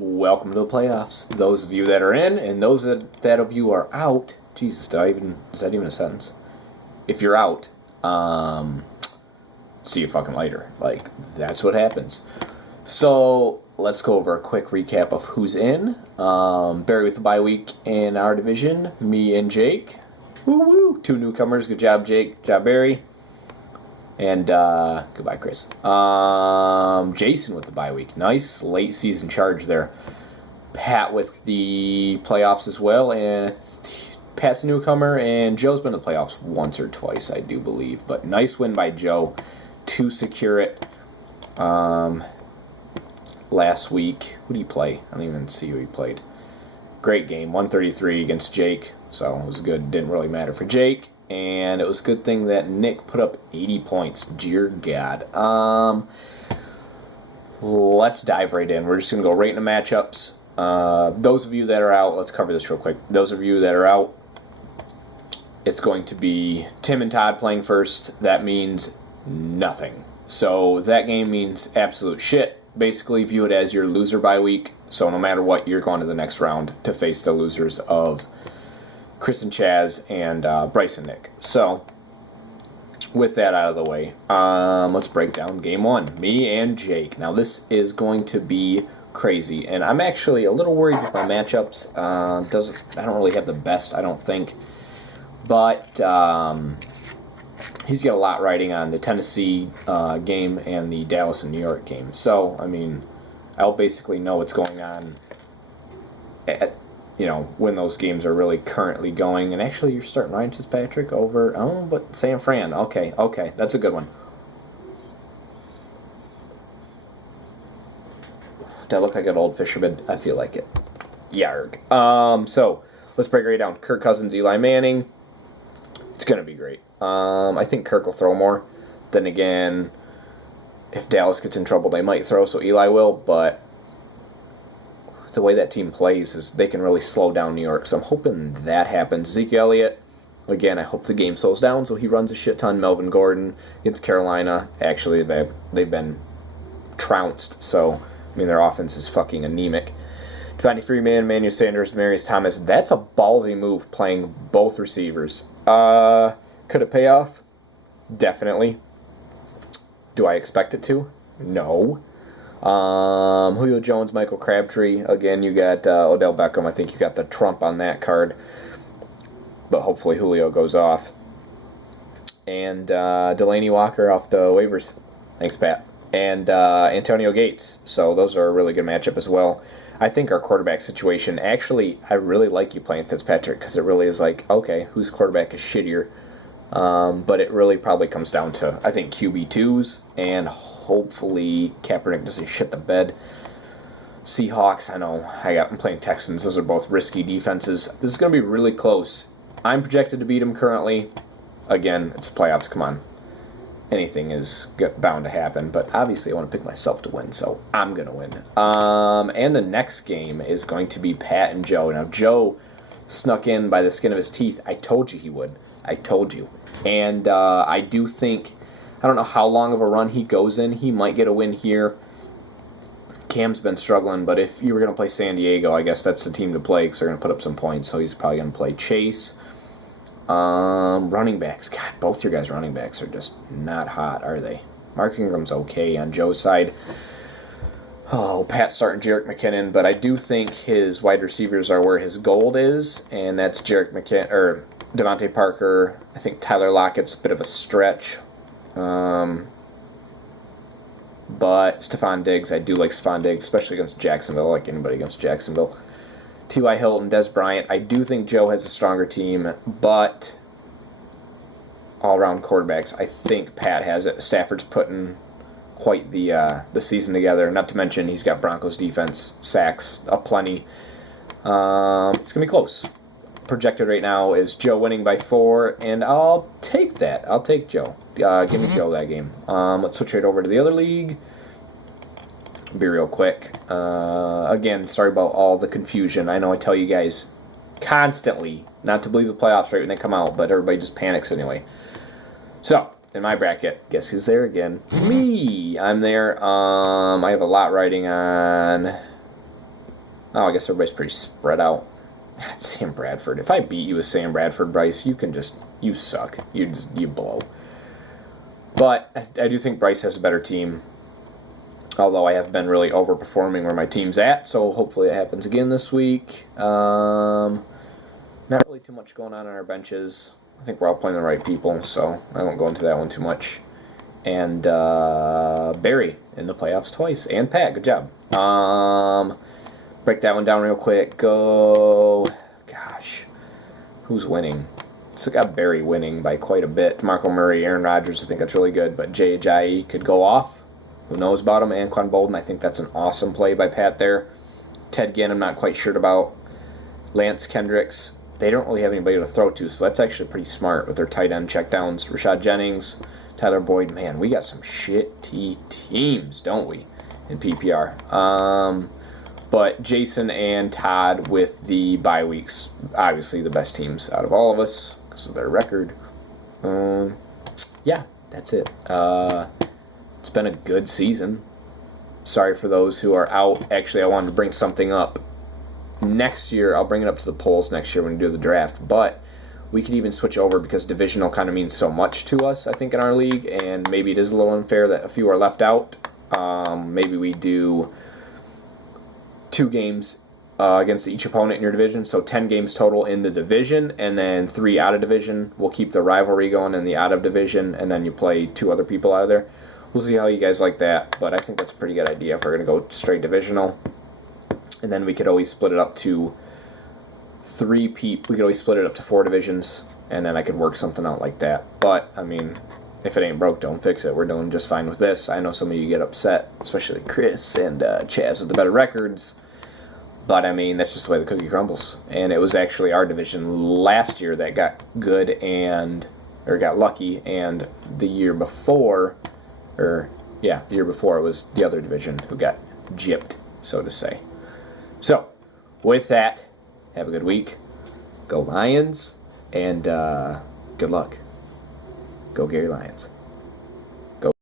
Welcome to the playoffs. Those of you that are in, and those that of you are out. Jesus, is that even a sentence? If you're out, see you fucking later. Like, that's what happens. So, let's go over a quick recap of who's in. Barry with the bye week in our division. Me and Jake. Woo woo. 2 newcomers. Good job, Jake. Good job, Barry. And, goodbye, Chris. Jason with the bye week. Nice late season charge there. Pat with the playoffs as well. And Pat's a newcomer. And Joe's been in the playoffs once or twice, I do believe. But nice win by Joe to secure it. Last week, who did he play? I don't even see who he played. Great game. 133 against Jake. So it was good. Didn't really matter for Jake. And it was a good thing that Nick put up 80 points. Dear God. Let's dive right in. We're just going to go right into matchups. Those of you that are out, let's cover this real quick. Those of you that are out, it's going to be Tim and Todd playing first. That means nothing. So that game means absolute shit. Basically, view it as your loser bye week. So no matter what, you're going to the next round to face the losers of Chris and Chaz and Bryce and Nick. So, with that out of the way, let's break down game 1. Me and Jake. Now, this is going to be crazy, and I'm actually a little worried with my matchups. I don't really have the best, I don't think, but he's got a lot riding on the Tennessee game and the Dallas and New York game. So, I mean, I'll basically know what's going on when those games are really currently going. And actually, you're starting Ryan Fitzpatrick over, but San Fran. Okay, that's a good one. Do I look like an old fisherman? I feel like it. Yarg. So, let's break it right down. Kirk Cousins, Eli Manning. It's going to be great. I think Kirk will throw more. Then again, if Dallas gets in trouble, they might throw, so Eli will, but the way that team plays is they can really slow down New York, so I'm hoping that happens. Zeke Elliott, again, I hope the game slows down, so he runs a shit ton. Melvin Gordon against Carolina. Actually, they've been trounced, so, I mean, their offense is fucking anemic. Devontae Freeman, Emmanuel Sanders, Demarius Thomas. That's a ballsy move playing both receivers. Could it pay off? Definitely. Do I expect it to? No. Julio Jones, Michael Crabtree. Again, you got Odell Beckham. I think you got the trump on that card. But hopefully Julio goes off. And Delaney Walker off the waivers. Thanks, Pat. And Antonio Gates. So those are a really good matchup as well. I think our quarterback situation, actually, I really like you playing Fitzpatrick because it really is like, okay, whose quarterback is shittier? But it really probably comes down to, I think, QB2s and hopefully Kaepernick doesn't shit the bed. Seahawks, I know, I'm playing Texans. Those are both risky defenses. This is going to be really close. I'm projected to beat them currently. Again, it's playoffs, come on. Anything is bound to happen, but obviously I want to pick myself to win, so I'm going to win. And the next game is going to be Pat and Joe. Now, Joe snuck in by the skin of his teeth. I told you he would. I told you. And I do think, I don't know how long of a run he goes in. He might get a win here. Cam's been struggling, but if you were going to play San Diego, I guess that's the team to play because they're going to put up some points, so he's probably going to play Chase. Running backs. God, both your guys' running backs are just not hot, are they? Mark Ingram's okay on Joe's side. Oh, Pat's starting Jerick McKinnon, but I do think his wide receivers are where his gold is, and that's Jerick McKinnon, or Devontae Parker. I think Tyler Lockett's a bit of a stretch. But Stephon Diggs, I do like Stephon Diggs, especially against Jacksonville. I like anybody against Jacksonville. T.Y. Hilton, Des Bryant. I do think Joe has a stronger team, but all-around quarterbacks, I think Pat has it. Stafford's putting quite the season together. Not to mention he's got Broncos defense, sacks, aplenty. It's going to be close. Projected right now is Joe winning by 4, and I'll take that. I'll take Joe. Give me Joe that game. Let's switch right over to the other league. Be real quick. Again, sorry about all the confusion. I know I tell you guys constantly not to believe the playoffs right when they come out, but everybody just panics anyway. So, in my bracket, guess who's there again? Me! I'm there. I have a lot riding on Oh, I guess everybody's pretty spread out. Sam Bradford. If I beat you with Sam Bradford, Bryce, you suck. You blow. But I do think Bryce has a better team. Although I have been really overperforming where my team's at, so hopefully it happens again this week. Not really too much going on our benches. I think we're all playing the right people, so I won't go into that one too much. And Barry in the playoffs twice, and Pat, good job. Break that one down real quick. Gosh, who's winning? Still got Barry winning by quite a bit. DeMarco Murray, Aaron Rodgers, I think that's really good, but Jay Ajayi could go off. Who knows about him? Anquan Bolden, I think that's an awesome play by Pat there. Ted Ginn, I'm not quite sure about. Lance Kendricks, they don't really have anybody to throw to, so that's actually pretty smart with their tight end checkdowns. Rashad Jennings, Tyler Boyd, man, we got some shitty teams, don't we, in PPR. But Jason and Todd with the bye weeks, obviously the best teams out of all of us because of their record. Yeah, that's it. It's been a good season. Sorry for those who are out. Actually, I wanted to bring something up. Next year, I'll bring it up to the polls next year when we do the draft. But we could even switch over because divisional kind of means so much to us, I think, in our league. And maybe it is a little unfair that a few are left out. Maybe we do 2 games against each opponent in your division. So 10 games total in the division, and then 3 out of division. We'll keep the rivalry going in the out of division, and then you play 2 other people out of there. We'll see how you guys like that, but I think that's a pretty good idea if we're going to go straight divisional. And then we could always split it up to 3 people. We could always split it up to 4 divisions, and then I could work something out like that. But, I mean, if it ain't broke, don't fix it. We're doing just fine with this. I know some of you get upset, especially Chris and Chaz with the better records. But, I mean, that's just the way the cookie crumbles. And it was actually our division last year that got good or got lucky, and the year before... the year before it was the other division who got gypped, so to say. So, with that, have a good week. Go Lions, and good luck. Go Gary Lions.